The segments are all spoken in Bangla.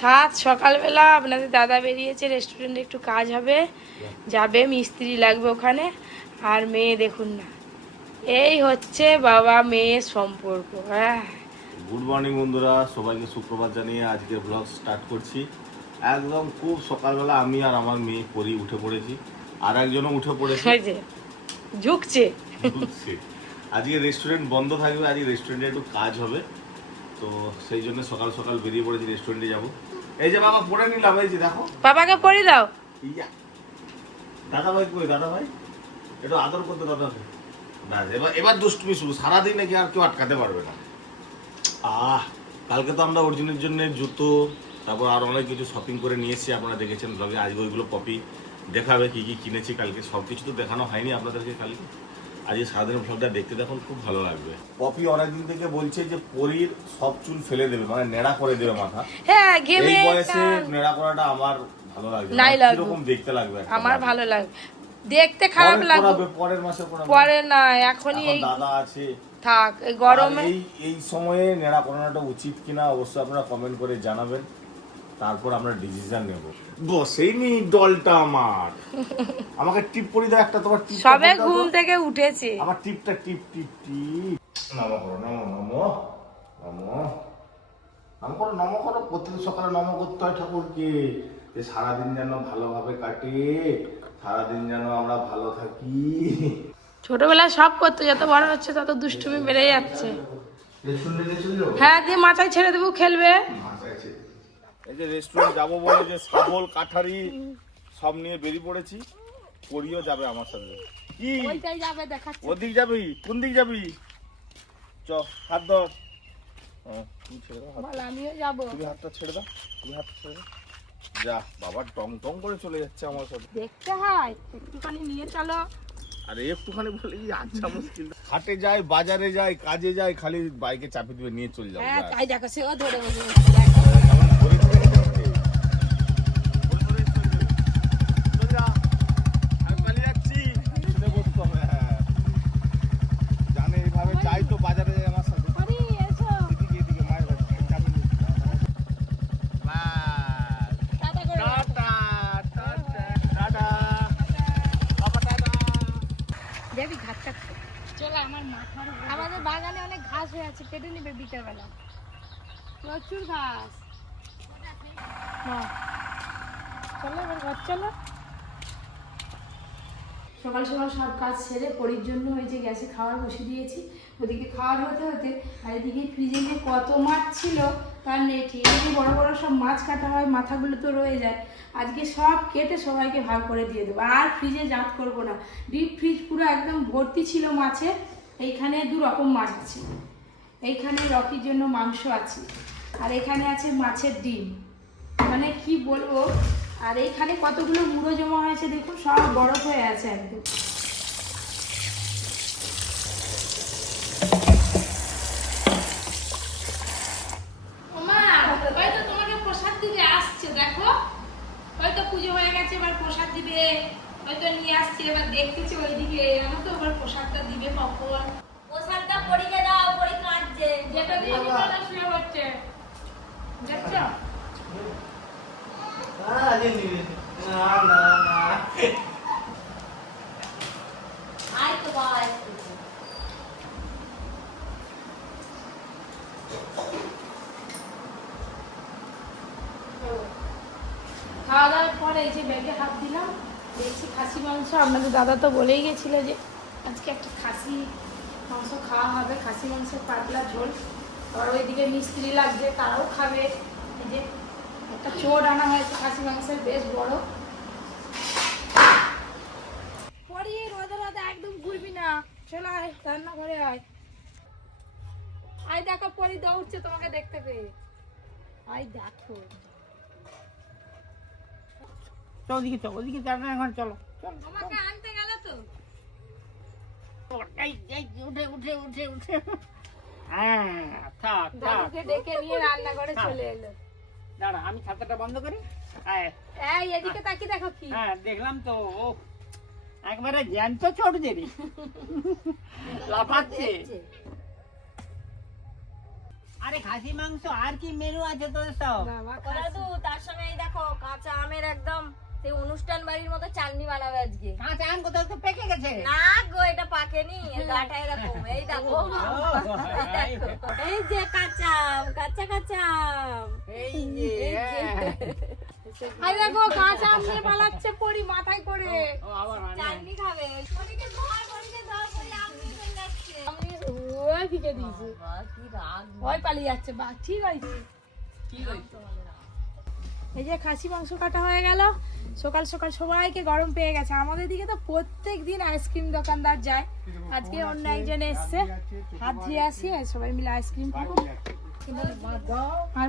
সাত সকালবেলা আপনাদের দাদা বেরিয়েছে, রেস্টুরেন্টে একটু কাজ হবে, যাবে, মিস্ত্রি লাগবে ওখানে। আর মেয়ে দেখুন না, এই হচ্ছে বাবা মেয়ের সম্পর্ক। হ্যাঁ, গুড মর্নিং বন্ধুরা, সবাইকে সুপ্রভাত জানিয়ে আজকে ব্লগ স্টার্ট করছি। একদম খুব সকালবেলা আমি আর আমার মেয়ে পরি উঠে পড়েছি, আর একজনও উঠে পড়েছে, ওই যে ঝুঁকছে। বুঝছি। আজকে রেস্টুরেন্ট বন্ধ থাকবে, আজকে রেস্টুরেন্টে একটু কাজ হবে, তো সেই জন্য সকাল সকাল বেরিয়ে পড়েছি, রেস্টুরেন্টে যাব। এই যে বাবা পড়ে নিলাম, এই যে দেখো। বাবাকে পড়ে দাও। ইয়া, দাদা ভাই কই? দাদা ভাই একটু আদর করতে, দাদা ভাই। ব্যাস, এবার এবার দুষ্টুমি শুরু, সারাদিন নাকি আর কেউ আটকাতে পারবে না। কালকে তো আমরা অর্জুনের জন্য জুতো, তারপর আর অনেক কিছু শপিং করে নিয়ে এসেছি, আপনারা দেখেছেন ব্লগে। আজকে ওইগুলো পপি দেখাবে কি কি কিনেছি কালকে। সব কিছু তো দেখানো হয়নি আপনাদেরকে কালকে, আজকে সারাদিন ব্লগটা দেখতে দেখুন, খুব ভালো লাগবে। পপি অনেকদিন থেকে বলছে যে পরীর সব চুল ফেলে দেবে, মানে নেড়া করে দেবে মাথা। হ্যাঁ, ঘেমে এই বয়সে নেড়া করাটা আমার ভালো লাগবে না, কিরকম দেখতে লাগবে। আমার ভালো লাগবে, দেখতে খারাপ লাগবে। পরের মাসে পরে না, এখনই এই দাদা আছে, থাক, এই গরমে। এই সময়ে নেড়া করানোটা উচিত কিনা অবশ্যই আপনারা কমেন্ট করে জানাবেন, তারপর আমরা ডিসিশন নেব। বসেই নি ডলটা আমার, আমাকে টিপ পরি দাও একটা, তোমার টিপ। সবে ঘুম থেকে উঠেছে, আমার টিপটা টিপ টিপ টিপ। নমো করো, নমো নমো নমো নমো করো, নমো করো। প্রত্যেক সকালে নমো করতে হয় ঠাকুরকে, যে সারাদিন যেন ভালোভাবে কাটে, সারাদিন যেন আমরা ভালো থাকি। ছোটবেলায় সব করতো, যত বড় হচ্ছে তত দুষ্টুমি বেড়ে যাচ্ছে। হ্যাঁ, দিয়ে মাথায় ছেড়ে দেবো, খেলবে। এই যে রেস্টুরেন্ট যাবো বলে যে শাবল কাঠারি সব নিয়ে বেরিয়ে পড়েছি, পরিও যাবে আমার সাথে। কি ওইটাই যাবে, দেখাচ্ছি। ওদিক যাবি? কোন দিক যাবি? চ, হাত ধর। তুমি ছেড়ে দাও, বল, আমিও যাবো। তুমি হাতটা ছেড়ে দাও, তুমি হাতটা ছেড়ে দাও। যা বাবা, টং টং করে চলে যাচ্ছে আমার সাথে। দেখতে হয়, একটুখানি নিয়ে চলো। আরে একটুখানি বলে আচ্ছা, মুশকিল। হাটে যাই, বাজারে যাই, কাজে যাই, খালি বাইকে চাপি দিয়ে নিয়ে চলে যাবো। হ্যাঁ, তাই দেখো, সেও ধরে বসে। আমাদের বাগানে অনেক ঘাস হয়ে আছে, কেটে নিবে বিকেলবেলা, প্রচুর ঘাস। চলো এবার ঘর চলো। সকাল সকাল সব কাজ সেরে পরির জন্য ওই যে গ্যাসে খাবার বসে দিয়েছি। ওদিকে খাওয়ার হতে হতে আর এদিকে ফ্রিজে যে কত মাছ ছিল তার নেই ঠিক। এদিকে বড় বড় সব মাছ কাটা হয়, মাথাগুলো তো রয়ে যায়। আজকে সব কেটে সবাইকে ভাগ করে দিয়ে দেবো, আর ফ্রিজে জাত করবো না। ডিপ ফ্রিজ পুরো একদম ভর্তি ছিল মাছে। এইখানে দু রকম মাছ আছে, এইখানে রকির জন্য মাংস আছে, আর এখানে আছে মাছের ডিম, মানে কি বলবো। আর এইখানে কতগুলো মুড়ো জমা হয়েছে দেখুন, সব বরফ হয়ে আছে একদম। ওমা, হয়তো তোমাকে প্রসাদ দিতে আসছে, দেখো হয়তো পুজো হয়ে গেছে, এবার প্রসাদ দিবে, হয়তো নিয়ে আসছে, এবার দেখতেছি ওইদিকে, জানো তো এবার প্রসাদটা দিবে কখন। প্রসাদটা পরীকে দাও, পরী কাঁদছে। যেটা দিয়ে দিতে শুয়ে হচ্ছে, দেখছো? আয় তো বাবা, খাওয়া দাওয়ার পরে এই যে ব্যাগে হাত দিলাম, দেখছি খাসি মাংস। আপনাদের দাদা তো বলেই গেছিল যে আজকে একটা খাসি মাংস খাওয়া হবে, খাসি মাংসের পাতলা ঝোল। আবার ওইদিকে মিস্ত্রি লাগছে, তারাও খাবে। এই যে একটা চোর আনা হয়েছে খাসি মাংসের, বেশ বড়। পরে রোদে রোদে একদম ঘুরবি না, চলে আয় রান্না করে আয়। আয় দেখো, পরি দৌড়ছে তোমাকে দেখতে পেয়ে। আয় দেখো, ওদিকে চলো, ওদিকে যাবে এখন, চলো আমাকে আনতে গেল তো। এই উঠে উঠে উঠে উঠে। হ্যাঁ, থাক থাক, দাদুকে ডেকে নিয়ে রান্না করে চলে এলো। দাঁড়া আমি ছাতাটা বন্ধ করি। এই এদিকে তাকিয়ে দেখো কি। হ্যাঁ দেখলাম তো, একবারে জ্যান্ত ছোট দেরি লাফাচ্ছে। আরে খাসি মাংস আর কি মেনু আছে তোর সব? বাবা কলা দুধ, কাঁচা আমের একদম সেই অনুষ্ঠান বাড়ির মতো চাটনি বানাবে আজকে। কাঁচা আম কোথাও তো পেকে গেছে। না গো, এটা পাকেনি, এর গাটা এরকম। এই দেখো, এই দেখো। এই যে কাঁচা আম, কাঁচা কাঁচা আম। এই যে আরে দেখো কাঁচা আম নিয়ে পালাচ্ছে পরি মাথায় করে। ও আবার চাটনি খাবে। পরীকে ধর, পরীকে ধর, পরী আম নিয়ে চলে যাচ্ছে। ওই দিকে দিয়েছে, বাবা, কি রাগ। ওই পালিয়ে যাচ্ছে। বা ঠিক আছে, কি হইছে? এই যে খাসি মাংস কাটা হয়ে গেল। সকাল সকাল সবাইকে গরম পেয়ে গেছে। আমাদের দিকে তো প্রত্যেক দিন আইসক্রিম দোকানদার যায়, আজকে অন্য একজন এসছে। হাত ধুয়ে আসি, সবাই মিলে আইসক্রিম খাবো। আর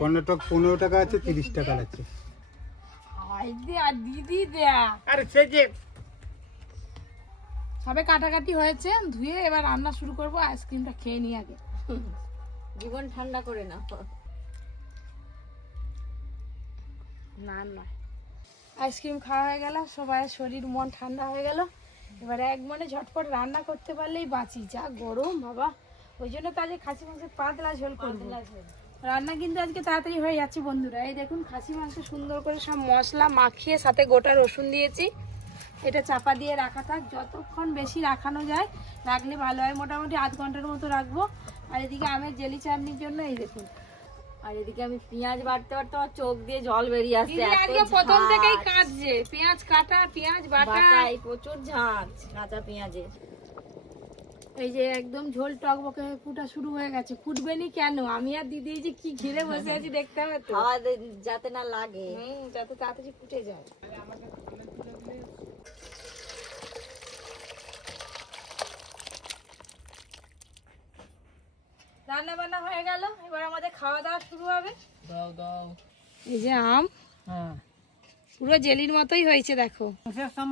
কর্ণাটক 15 টাকা আছে, 30 টাকা আছে। আর দিদি দেয়া আরে সে যে সবে কাটাকাটি হয়েছে, ধুয়ে এবার রান্না শুরু করব। আইসক্রিমটা খেয়ে নিই আগে। জীবন ঠান্ডা করে না। না না, আইসক্রিম খাওয়া হয়ে গেল, সবাই শরীর মন ঠান্ডা হয়ে গেল। এবারে এক মনে ঝটপট রান্না করতে পারলেই বাঁচি, যা গরম বাবা। ওই জন্য তো আজকে খাসি মাংসের পাতলা ঝোল করবো। রান্না কিন্তু আজকে তাড়াতাড়ি হয়ে যাচ্ছে বন্ধুরা। এই দেখুন খাসি মাংস সুন্দর করে সব মশলা মাখিয়ে সাথে গোটা রসুন দিয়েছি। এটা চাপা দিয়ে রাখা থাক, যতক্ষণ বেশি রাখানো যায় রাখলে ভালো হয়। মোটামুটি আধ ঘন্টার মতো রাখবো। আর এদিকে আমের জেলি চাটনির জন্য এই দেখুন, আর এদিকে আমি পেঁয়াজ বাটতে বাটতে আমার চোখ দিয়ে জল বেরিয়ে আসছে। দিদি আজকে প্রথম থেকেই কাটছে, পেঁয়াজ কাটা, পেঁয়াজ বাটা। বাটাই প্রচুর ঝাঁজ কাঁচা পেঁয়াজের। এই যে একদম ঝোল টকবকে ফুটা শুরু হয়ে গেছে। ফুটবে নি কেন? আমি আর দিদি এই যে কি ঘিরে বসে আছি দেখতে হবে তো। খাওয়া যাতে না লাগে। যাতে তাড়াতাড়ি ফুটে যায়। রান্না বান্না হয়ে গেল, এবার আমাদের খাওয়া দাওয়া শুরু হবে। দাও দাও। এই যে আম হ্যাঁ, পুরো জেলির মতোই হয়েছে দেখো।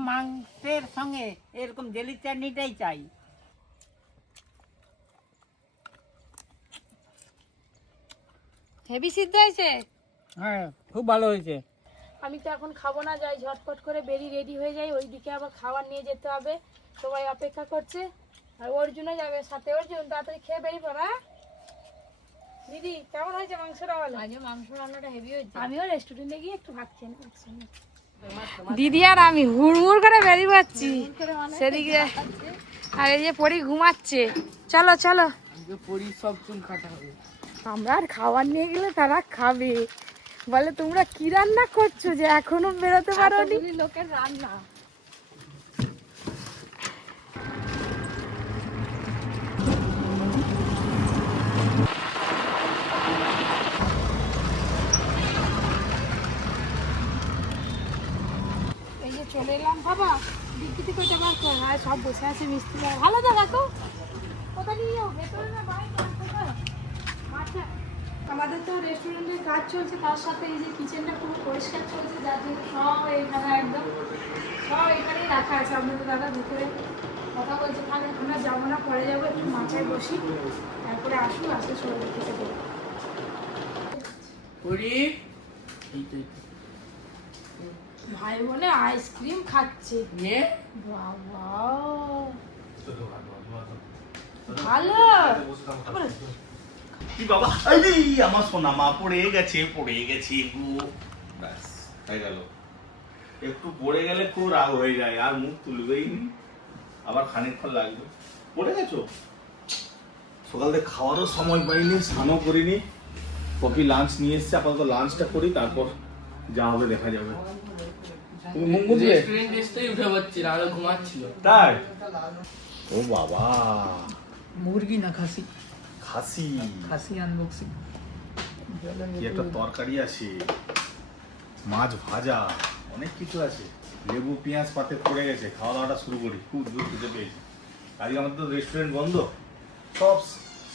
মাংসের সঙ্গে এরকম জেলি চাটনিটাই চাই। হেভি সিদ্ধ হয়েছে। হ্যাঁ, খুব ভালো হয়েছে। আমি তো এখন খাবো না, যাই ঝটপট করে বেরিয়ে রেডি হয়ে যাই। ওইদিকে আবার খাবার নিয়ে যেতে হবে, সবাই অপেক্ষা করছে। আর অর্জুনও যাবে সাথে। অর্জুন তাড়াতাড়ি খেয়ে বেরিয়ে পড়া। দিদি কেমন হয়েছে মাংসটা? বলো। আজকে মাংস রান্নাটা হেভি হয়েছে। আমিও রেস্টুরেন্টে গিয়ে একটু ভাত খেয়ে নেবো একসঙ্গে। দিদি আর আমি হুড়মুড় করে বেরিয়ে পাচ্ছি সেদিকে। আর এই যে পরি ঘুমাচ্ছে। চলো চলো, পরি সব চুল কাটা হবে। আমরা আর খাবার নিয়ে গেলে তারা খাবে। বলে তোমরা কি রান্না করছো যে এখনো বেরোতে পারোনি? লোকের রান্না। এই যে চলে এলাম বাবা, ডিকিতে কইটা বার কর। আর সব বসে আছে মিস্ত্রি। ভালো তো দেখো কোথা নিয়ে যাও, ভেতরে না বাইরে? আচ্ছা, আমাদের তো রেস্টুরেন্টের কাজ চলছে, তার সাথে এই যে কিচেনটা পুরো পরিষ্কার চলছে, যার জন্য সব এখানে একদম সব এখানেই রাখা আছে। আপনাদের দাদা ভিতরে কথা বলছে, তাহলে আমরা যাবো না, পরে যাবো, একটু মাথায় বসি, তারপরে আসুন, আসলে সব খেতে দেবো। পরি ভাই বোনে আইসক্রিম খাচ্ছে। নে বাবা ভালো। কি বাবা, এই আমার সোনা মা পড়ে গেছে গো। ব্যাস হয়ে গেল। একটু পড়ে গেলে খুব রাগ হয়ে যায়, আর মুখ তুলবেই নি, আবার খানিকক্ষণ লাগবে। পড়ে গেছো? সকাল থেকে খাওয়ারও সময় পাইনি, স্নানও করিনি। কপি লাঞ্চ নিয়ে এসছে, আপাতত লাঞ্চটা করি, তারপর যা হবে দেখা যাবে। তুমি মুখ মুছবে? রেস্টুরেন্ট এসেই উঠে পাচ্ছি না, আরো ঘুমাচ্ছিল। তাই? ও বাবা, মুরগি না খাসি, খাসি খাসি আনবক্সিং। কি একটা তরকারি আছে, মাছ ভাজা, অনেক কিছু আছে। লেবু পেঁয়াজ পাতে পড়ে গেছে। খাওয়া দাওয়াটা শুরু করি, খুব দূর খেতে পেয়েছি। আজকে আমাদের তো রেস্টুরেন্ট বন্ধ, সব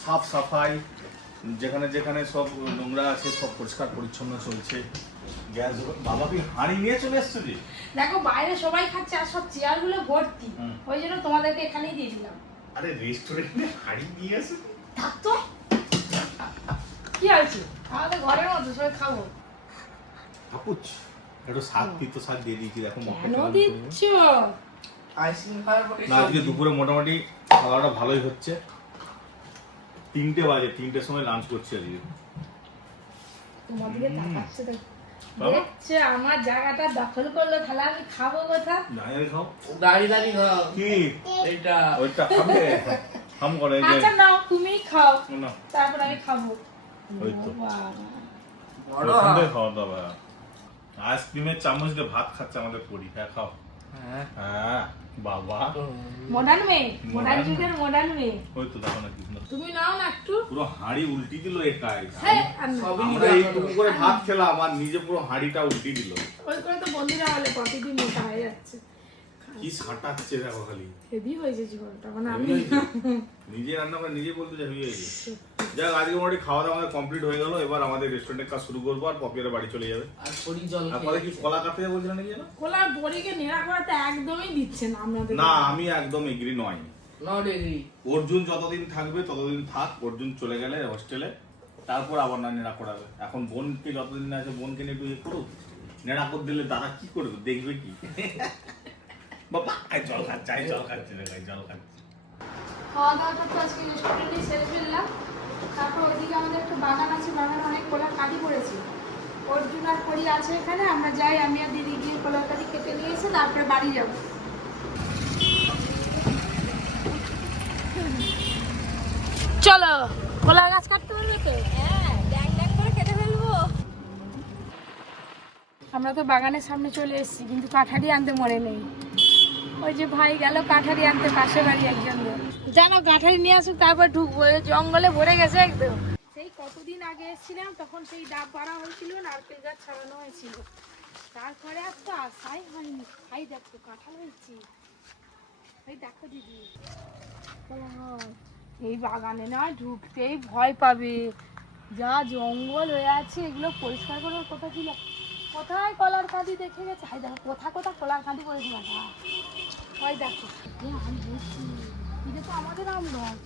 সাফ সাফাই, যেখানে যেখানে সব নোংরা আছে সব পরিষ্কার পরিচ্ছন্ন চলছে। গ্যাস বাবা কি হাঁড়ি নিয়ে চলে এসছো যে? দেখো বাইরে সবাই খাচ্ছে আর সব চেয়ার গুলো ভর্তি, ওই জন্য তোমাদেরকে এখানেই দিয়ে দিলাম। আরে রেস্টুরেন্টে হাঁড়ি নিয়ে আসে থাকতো কি হয়েছে, আমাদের ঘরের মতো সবাই খাবো। আপুচ একটু শাক তিতো শাক দিয়ে দিয়েছি, দেখো কেন দিচ্ছ? আইসক্রিম খাওয়ার পরে না, আজকে দুপুরে মোটামুটি খাওয়াটা ভালোই হচ্ছে। 3টে বাজে, 3টের সময় লাঞ্চ করছি আজকে। তোমাদেরকে তাকাচ্ছে দেখো। দেখছে আমার জায়গাটা দখল করলো, তাহলে আমি খাবো কোথা? দাঁড়িয়ে খাও দাঁড়িয়ে দাঁড়িয়ে খাও কি এইটা ওইটা খাবে হাম করে এই যে আচ্ছা নাও তুমি খাও, না তারপর আমি খাবো। ওই তো বাবা, বড় পছন্দের খাওয়া দাওয়া আইসক্রিমের চামচ দিয়ে ভাত খাচ্ছে আমাদের পরি হ্যাঁ খাও হ্যাঁ হ্যাঁ বাবা মডার্ন মেয়ে, মডার্ন যুগের মডার্ন মেয়ে। ওই তো দেখো না কি সুন্দর। তুমি নাও না একটু। পুরো হাঁড়ি উল্টি দিল একাই হ্যাঁ, আর না। সবই আমরা এইটুকু করে ভাত খেলাম আর নিজে পুরো হাঁড়িটা উল্টি দিল ওই করে তো বন্ধুরা বলে প্রতিদিন মোটা হয়ে যাচ্ছে। কি সাঁটাচ্ছে দেখো খালি হেভি হয়েছে জীবনটা, মানে আমি হেভি হয়েছে। নিজে রান্না করে নিজে বলতে যাবি হয়েছে যাক আজকে মোটামুটি খাওয়া দাওয়া আমাদের কমপ্লিট হয়ে গেল। এবার আমাদের রেস্টুরেন্টের কাজ শুরু করবো আর পপিয়ারা বাড়ি চলে যাবে। আর পরি জল তারপরে কি কলা কাটতে যাবো বলছিলেন নাকি যেন? কোলার বড়িকে নেড়া করাতে একদমই দিচ্ছে না আপনাদের। না আমি একদম এগ্রি নয়। Not agree. অর্জুন যতদিন থাকবে ততদিন থাক, অর্জুন চলে গেলে হোস্টেলে তারপর আবার না নেড়া করাবে। এখন বোনকে যতদিন আছে বোনকে নিয়ে একটু ইয়ে করুক, নেড়া করে দিলে দাদা কি করবে দেখবে কি বাবা আই জল খাচ্ছে আই জল খাচ্ছে রে ভাই জল খাচ্ছে। খাওয়া দাওয়াটা তো আজকে রেস্টুরেন্টে সেরে ফেললাম। তারপর ওইদিকে আমাদের একটা বাগান আছে, বাগানে অনেক কলার কাঠি পড়েছে। অর্জুন আর পরি আছে এখানে, আমরা যাই, আমি আর দিদি গিয়ে কলার কাঠি কেটে নিয়ে এসে তারপরে বাড়ি যাব। চলো কলা গাছ কাটতে পারবে তো? হ্যাঁ ড্যাং ড্যাং করে কেটে ফেলবো। আমরা তো বাগানের সামনে চলে এসেছি, কিন্তু কাঠারি আনতে মনে নেই। ওই যে ভাই গেল কাঠারি আনতে, পাশে বাড়ি একজন লোক। জানো কাঠারি নিয়ে আসুক তারপর ঢুকবো, এই জঙ্গলে ভরে গেছে একদম। সেই কতদিন আগে এসেছিলাম তখন সেই ডাব পাড়া হয়েছিল, নারকেল গাছ ছাড়ানো হয়েছিল, তারপরে আর তো আসাই হয়নি। ভাই দেখো কাঁঠাল হয়েছি, এই দেখো দিদি এই বাগানে না ঢুকতেই ভয় পাবে, যা জঙ্গল হয়ে আছে। এগুলো পরিষ্কার করার কথা ছিল। কোথায় কলার কাঁদি দেখে গেছে, হাই দেখো কোথা কোথা কলার কাঁদি পড়েছে বাবা। ওই দেখো আম বলছি, এটা তো আমাদের আম গাছ।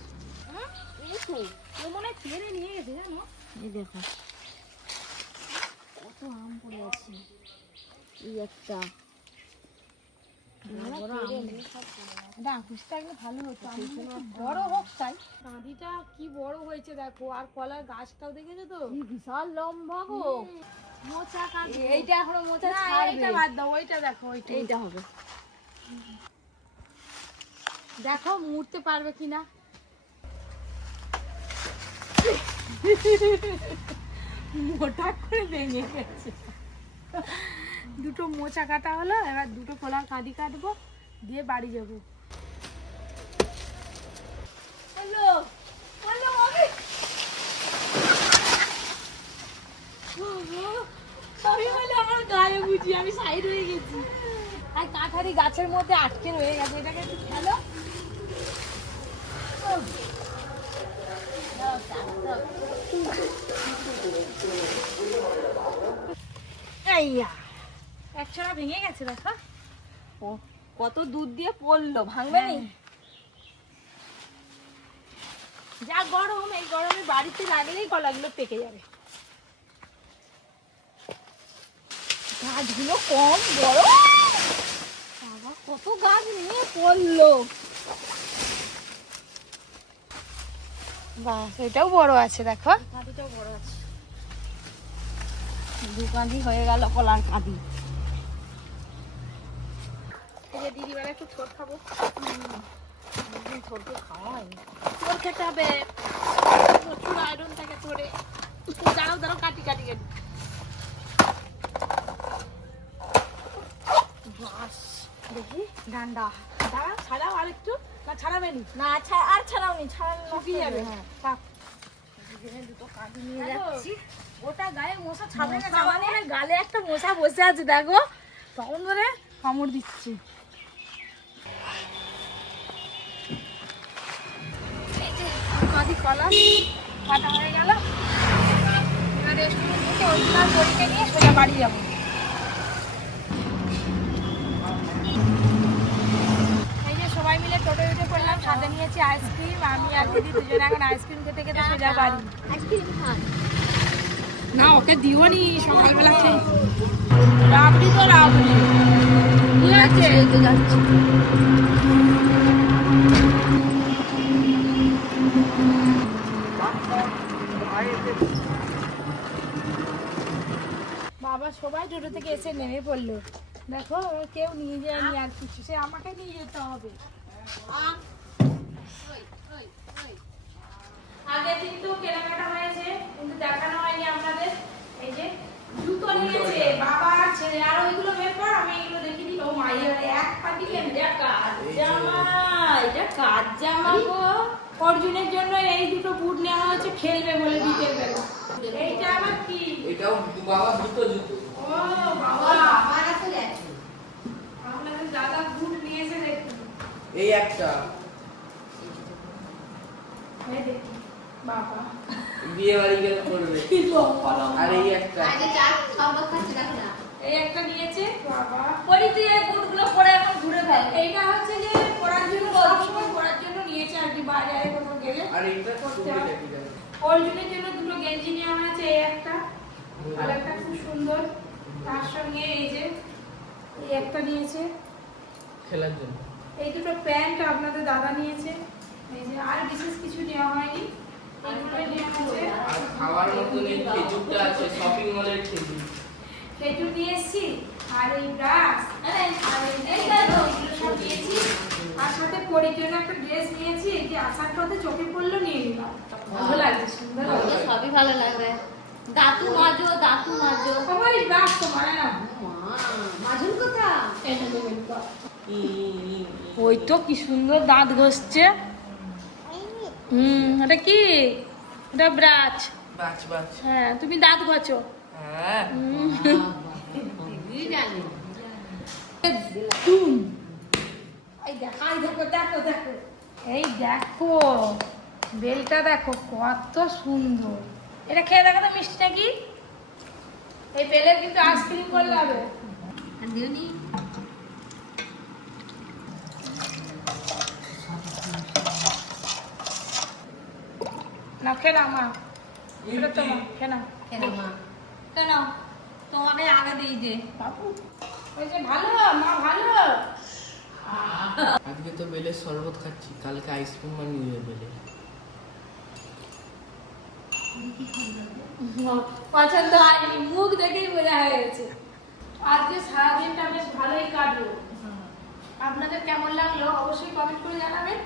হ্যাঁ এই তো ও মনে হয় পেরে নিয়ে গেছে জানো। এই দেখো কত আম পড়ে আছে। এই একটা আকুশ থাকলে ভালো হতো, বড় হোক তাই। কাঁদিটা কি বড় হয়েছে দেখো, আর কলার গাছটাও দেখেছো তো কি বিশাল লম্বা গো। মোচা কাঁদি। এইটা এখনো মোচা না, ছাড়বে। এইটা বাদ দাও, ওইটা দেখো, ওইটা এইটা হবে। দেখো মুড়তে পারবে কিনা। মোটা করে ভেঙে গেছে। দুটো মোচা কাটা হলো, এবার দুটো কলার কাঁদি কাটবো, দিয়ে বাড়ি যাবো। হ্যালো হ্যালো আমি বলে আমার গায়ে বুঝি, আমি সাইড হয়ে গেছি। আর কাঁঠারি গাছের মধ্যে আটকে রয়ে গেছে, এটাকে একটু খেলো। একছড়া ভেঙে গেছে দেখো। ও, কত দুধ দিয়ে পড়লো, ভাঙবে নি? যা গরম, এই গরমে বাড়িতে লাগলেই কলাগুলো পেকে যাবে। গাছগুলো কম বড়, বাবা কত গাছ নিয়ে পড়লো। বাস এটাও বড় আছে দেখো। কাঁদিটাও বড় আছে, দু কাঁদি হয়ে গেল কলার কাঁদি। এই যে দিদিবেলা একটু ছোট খাবো, ছোট খাওয়া হয়নি। তোর খেতে হবে, প্রচুর আয়রন থাকে তোরে। দাঁড়াও দাঁড়াও, কাটি কাটি কাটি। বাস দেখি ডান্ডা, দাঁড়াও ছাড়াও আর একটু, না ছাড়াবে নি, না আর ছাড়াওনি, ছাড়ানো শুকিয়ে যাবে। হ্যাঁ। থাক। দুটো কাঁদি নিয়ে দেখো, যাচ্ছি। ওটা গায়ে মশা ছাড়বে না, মশা মানে? মানে গালে একটা মশা বসে আছে দেখো, তখন ধরে কামড় দিচ্ছি। কাঁদি কলা কাটা হয়ে গেল, এবার রেস্টুরেন্ট থেকে ওইগুলো বড়িকে নিয়ে সোজা বাড়ি যাবো। এই যে সবাই মিলে টোটো উঠে পড়লাম, সাথে নিয়েছি আইসক্রিম, আমি আর দিদি দুজনে এখন আইসক্রিম খেতে খেতে সোজা বাড়ি। আইসক্রিম খান। না ওকে দিও নি, সকালবেলা খেয়ে রাবড়ি তো রাবড়ি ঠিক আছে। যাচ্ছি। বাবা আবার সবাই টোটো থেকে এসে নেমে পড়লো। দেখো কেউ নিয়ে যায়নি আর কিছু, সে আমাকে নিয়ে যেতে হবে। আগের দিন তো কেনাকাটা হয়েছে কিন্তু দেখানো হয়নি আপনাদের। এই যে জুতো নিয়েছে বাবা আর ছেলে, আর ওইগুলো বের কর, আমি এগুলো দেখি দিই। ও মায়ের এক পাটি এটা কাজ জামা, এটা কাজ জামা গো। অর্জুনের জন্য এই দুটো বুট নেওয়া হয়েছে, খেলবে বলে বিকেল বেলা। এইটা আবার কি? এটাও বাবা জুতো জুতো। ও বাবা, আপনাদের দাদা বুট নিয়েছে দেখুন। এই একটা এই দেখুন বাবা, বিয়ে বাড়ি গেলে পড়বে। কি লম্বা লম্বা। আর এই একটা এই একটা নিয়েছে বাবা। পরি তুই এই বুটগুলো পরে এখন ঘুরে ফেল। এইটা হচ্ছে যে পরার জন্য, সবসময় পরার জন্য নিয়েছে আর কি, বাজারে কোথাও গেলে। আর এইটা তো টুপিটা কি জানো? অর্জুনের জন্য দুটো গেঞ্জি নেওয়া হয়েছে, এই একটা আর একটা খুব সুন্দর। তার সঙ্গে এই যে এই একটা নিয়েছে, খেলার জন্য। এই দুটো প্যান্ট আপনাদের দাদা নিয়েছে। এই যে আর বিশেষ কিছু নেওয়া হয়নি, এই দুটোই নেওয়া হয়েছে। আর খাওয়ার মতন এই খেজুরটা আছে, শপিং মলের খেজুর। খেজুর নিয়ে এসছি, আর এই ব্রাশ, আর এই এগুলো সব নিয়েছি। আর সাথে পরির জন্য একটা ড্রেস নিয়েছি, এই যে আসার পথে চোখে পড়লো নিয়ে নিলাম। ভালো লাগছে, সুন্দর লাগছে। সবই ভালো লাগবে। দাঁতু মাজো, দাঁতু মাজো। আমার এই ব্রাশ তো মানে না, মাজুন কোথা? এটা দেবেন তো। ওই তো কি সুন্দর দাঁত ঘষছে। এটা কি? এটা ব্রাশ। বাচ বাচ। হ্যাঁ, তুমি দাঁত ঘষো। হ্যাঁ তুম। এই দেখো, এই দেখো, দেখো দেখো, এই দেখো বেলটা দেখো কত সুন্দর। এটা খেয়ে দেখো তো মিষ্টি নাকি? এই বেলের কিন্তু আইসক্রিম করলে হবে। দিওনি না খেয়ে নাও মা, এটা তোমার, খেয়ে নাও। কেন মা? কেন তোমাকে আগে দিই যে বাবু ওই যে ভালো মা, ভালো। আজকে তো বেলের শরবত খাচ্ছি, কালকে আইসক্রিম বানিয়ে বেলে। পছন্দ হয়নি, মুখ দেখেই বোঝা হয়ে গেছে। আজকে সারাদিনটা বেশ ভালোই কাটলো। আপনাদের কেমন লাগলো অবশ্যই কমেন্ট করে জানাবেন।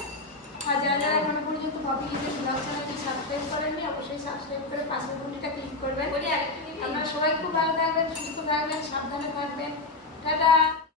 আর যারা যারা এখনো পর্যন্ত পপি কিচেন ব্লগ চ্যানেলটি সাবস্ক্রাইব করেননি, অবশ্যই সাবস্ক্রাইব করে পাশের ঘন্টিটা ক্লিক করবেন। আপনারা সবাই খুব ভালো থাকবেন, সুস্থ থাকবেন, সাবধানে থাকবেন। টাটা।